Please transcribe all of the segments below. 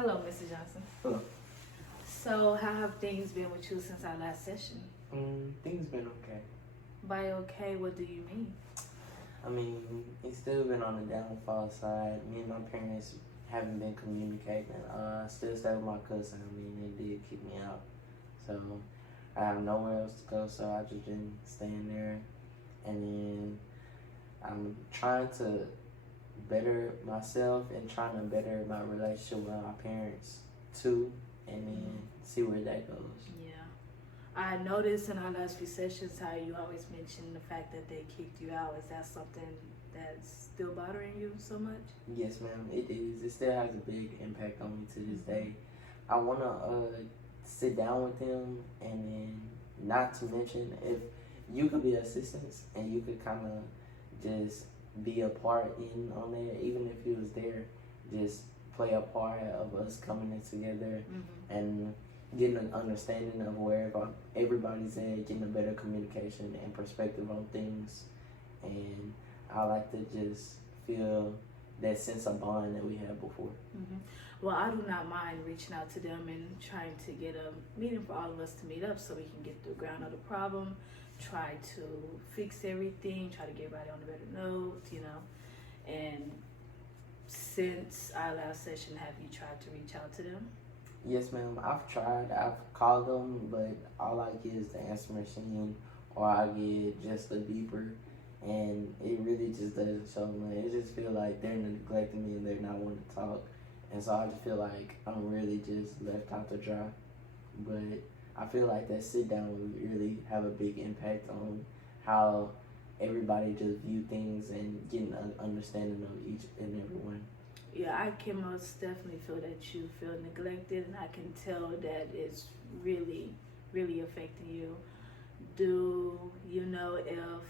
Hello, Mr. Johnson. Hello. So, how have things been with you since our last session? Things been okay. By okay, what do you mean? I mean, it's still been on the downfall side. Me and my parents haven't been communicating. I still stay with my cousin. I mean, they did kick me out. So, I have nowhere else to go, so I just been staying there. And then I'm trying to better myself and trying to better my relationship with my parents too, and then see where that goes. Yeah. I noticed in our last few sessions how you always mentioned the fact that they kicked you out. Is that something that's still bothering you so much? Yes, ma'am, it is. It still has a big impact on me to this day. I want to sit down with them, and then not to mention if you could be assistants and you could kind of just be a part in on there, even if you was there, just play a part of us coming in together and getting an understanding of where everybody's at, getting a better communication and perspective on things. And I like to just feel that sense of bond that we had before. Well, I do not mind reaching out to them and trying to get a meeting for all of us to meet up so we can get to the ground of the problem, try to fix everything, try to get everybody on a better note, And since our last session, have you tried to reach out to them? Yes, ma'am. I've tried. I've called them, but all I get is the answer machine, or I get just a beeper, and it really just doesn't show me. It just feel like they're neglecting me and they're not wanting to talk, and so I just feel like I'm really just left out to dry. But I feel like that sit down would really have a big impact on how everybody just view things and getting an understanding of each and every one. Yeah, I can most definitely feel that you feel neglected, and I can tell that it's really, really affecting you. Do you know if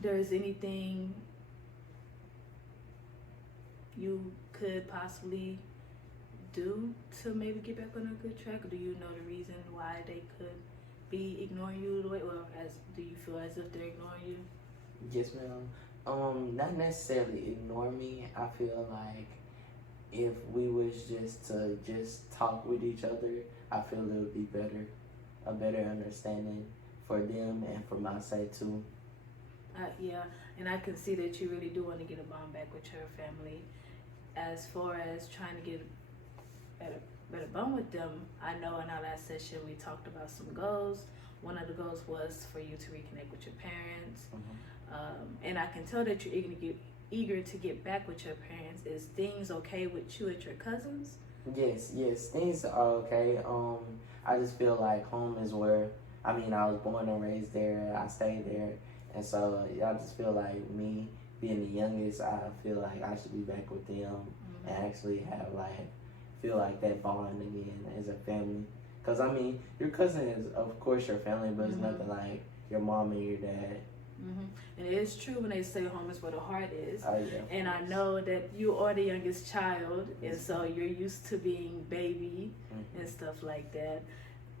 there's anything you could possibly do to maybe get back on a good track? Or do you know the reason why they could be ignoring you the way, or do you feel as if they're ignoring you? Yes, ma'am. Not necessarily ignore me. I feel like if we was just to talk with each other, I feel it would be better, a better understanding for them and for my side too. Yeah, and I can see that you really do want to get a bond back with your family. As far as trying to get a better bond with them, I know in our last session we talked about some goals. One of the goals was for you to reconnect with your parents. And I can tell that you're eager to get back with your parents. Is things okay with you and your cousins? Yes, things are okay. I just feel like home is where, I was born and raised there. I stayed there, and so I just feel like me being the youngest, I feel like I should be back with them and actually feel like that bond again as a family. Cause your cousin is of course your family, but it's nothing like your mom and your dad. And it is true when they say home is where the heart is. Oh, yeah. And I know that you are the youngest child, and so you're used to being baby and stuff like that.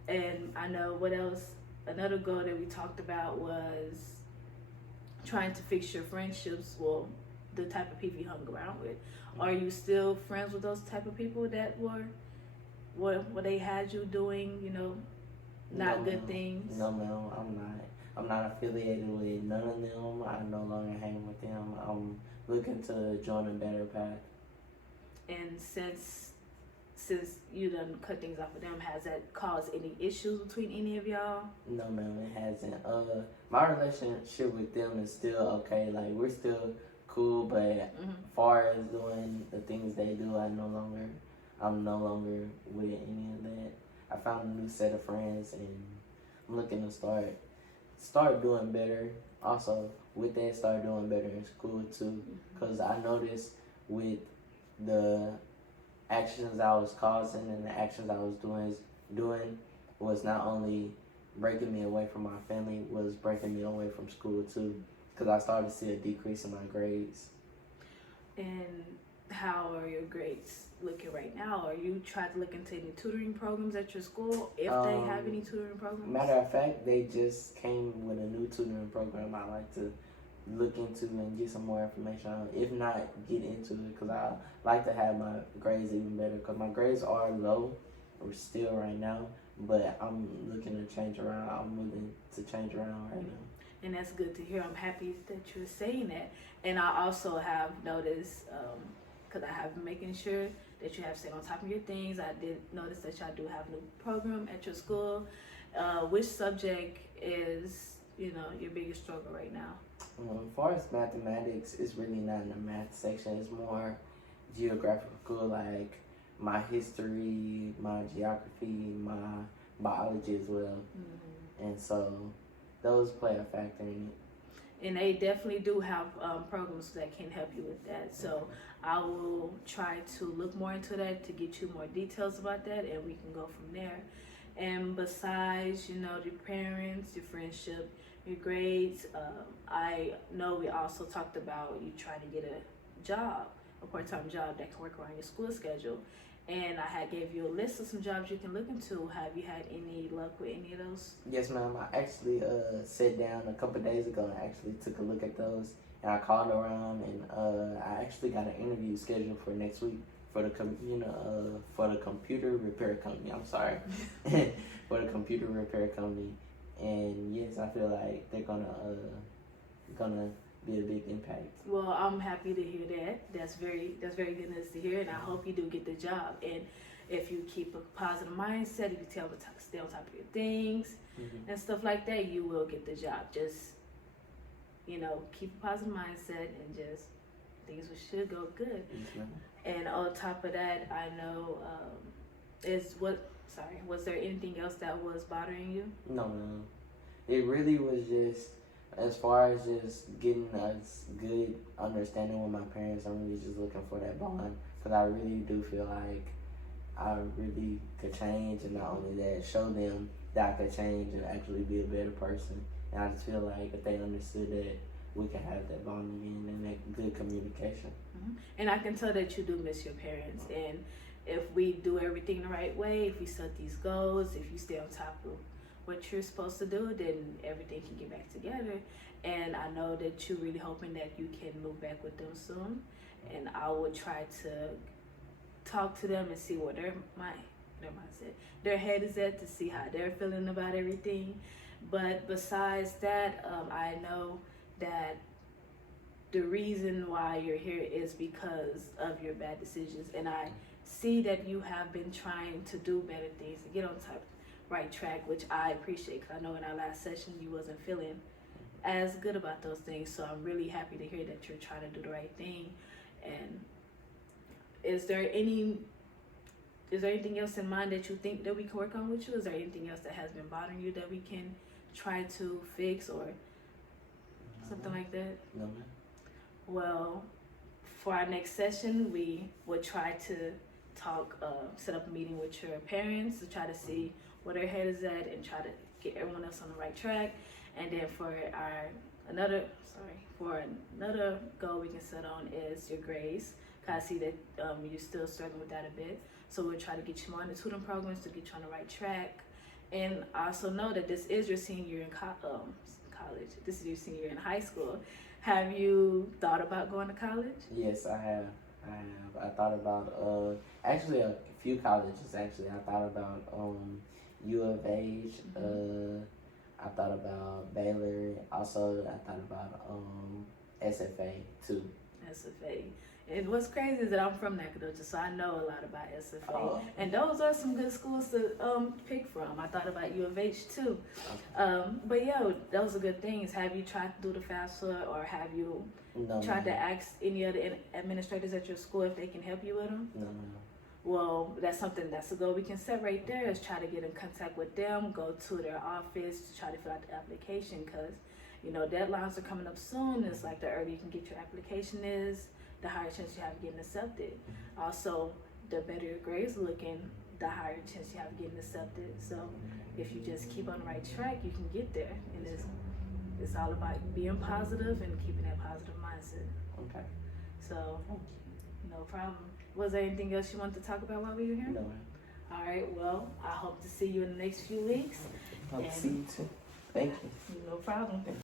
And I know what else, another goal that we talked about was trying to fix your friendships, well, the type of people you hung around with. Are you still friends with those type of people that were they had you doing, not good things? No, ma'am, I'm not. I'm not affiliated with none of them. I no longer hang with them. I'm looking to join a better path. And since you done cut things off with them, has that caused any issues between any of y'all? No, ma'am, it hasn't. My relationship with them is still okay. Like, we're still cool, but as far as doing the things they do, I'm no longer with any of that. I found a new set of friends, and I'm looking to start doing better. Also, with that, start doing better in school too, because I noticed with the actions I was causing and the actions I was doing was not only breaking me away from my family, was breaking me away from school too, because I started to see a decrease in my grades. And how are your grades looking right now? Are you trying to look into any tutoring programs at your school, if they have any tutoring programs? Matter of fact, they just came with a new tutoring program. I like to look into and get some more information on. If not, get into it because I like to have my grades even better because my grades are low or still right now, but I'm looking to change around. I'm willing to change around right now. And that's good to hear. I'm happy that you're saying that. And I also have noticed, because I have been making sure that you have stayed on top of your things. I did notice that y'all do have a new program at your school. Which subject is, your biggest struggle right now? As far as mathematics, it's really not in the math section. It's more geographical, like my history, my geography, my biology as well. Mm-hmm. And so those play a factor in it. And they definitely do have programs that can help you with that. So I will try to look more into that to get you more details about that, and we can go from there. And besides, your parents, your friendship, your grades, I know we also talked about you trying to get a job, a part-time job that can work around your school schedule. And I had gave you a list of some jobs you can look into. Have you had any luck with any of those? Yes, ma'am. I actually sat down a couple of days ago and actually took a look at those. And I called around, and I actually got an interview scheduled for next week for the for the computer repair company. I'm sorry, for the computer repair company. And yes, I feel like they're gonna be a big impact. Well, I'm happy to hear that. That's very good news to hear, and I hope you do get the job. And if you keep a positive mindset, if you stay on top of your things, mm-hmm. and stuff like that, you will get the job. Just keep a positive mindset, and just things should go good. Mm-hmm. And on top of that, I know was there anything else that was bothering you? No. It really was just, as far as just getting a good understanding with my parents, I'm really just looking for that bond. Because I really do feel like I really could change, and not only that, show them that I could change and actually be a better person. And I just feel like if they understood that, we can have that bond again and that good communication. Mm-hmm. And I can tell that you do miss your parents. And if we do everything the right way, if we set these goals, if you stay on top of what you're supposed to do, then everything can get back together. And I know that you're really hoping that you can move back with them soon. And I will try to talk to them and see what their mindset, their head is at, to see how they're feeling about everything. But besides that, I know that the reason why you're here is because of your bad decisions. And I see that you have been trying to do better things, to get on right track, which I appreciate, because I know in our last session you wasn't feeling as good about those things. So I'm really happy to hear that you're trying to do the right thing. And is there anything else in mind that you think that we can work on with you? Is there anything else that has been bothering you that we can try to fix or something like that? No, ma'am. Well, for our next session, we would try to set up a meeting with your parents to try to see where their head is at and try to get everyone else on the right track. And then for another goal we can set on is your grades. Cause I see that you're still struggling with that a bit. So we'll try to get you more on the tutoring programs to get you on the right track. And I also know that this is your senior year in college. This is your senior year in high school. Have you thought about going to college? Yes, I have. I thought about actually a few colleges. Actually, I thought about U of H. Mm-hmm. I thought about Baylor. Also, I thought about SFA too. SFA. And what's crazy is that I'm from Nacogdoches, so I know a lot about SFA. Oh. And those are some good schools to pick from. I thought about U of H too. Okay. But yeah, those are good things. Have you tried to do the FAFSA, or have you tried to ask any other administrators at your school if they can help you with them? No. Well, that's a goal we can set right there, is try to get in contact with them, go to their office to try to fill out the application, because deadlines are coming up soon. It's like the earlier you can get your application is, the higher chance you have of getting accepted. Mm-hmm. Also, the better your grades looking, the higher chance you have of getting accepted. So if you just keep on the right track, you can get there. And it's all about being positive and keeping that positive mindset. Okay. So, no problem. Was there anything else you wanted to talk about while we were here? No. All right, well, I hope to see you in the next few weeks. Hope to see you too. Thank you. No problem.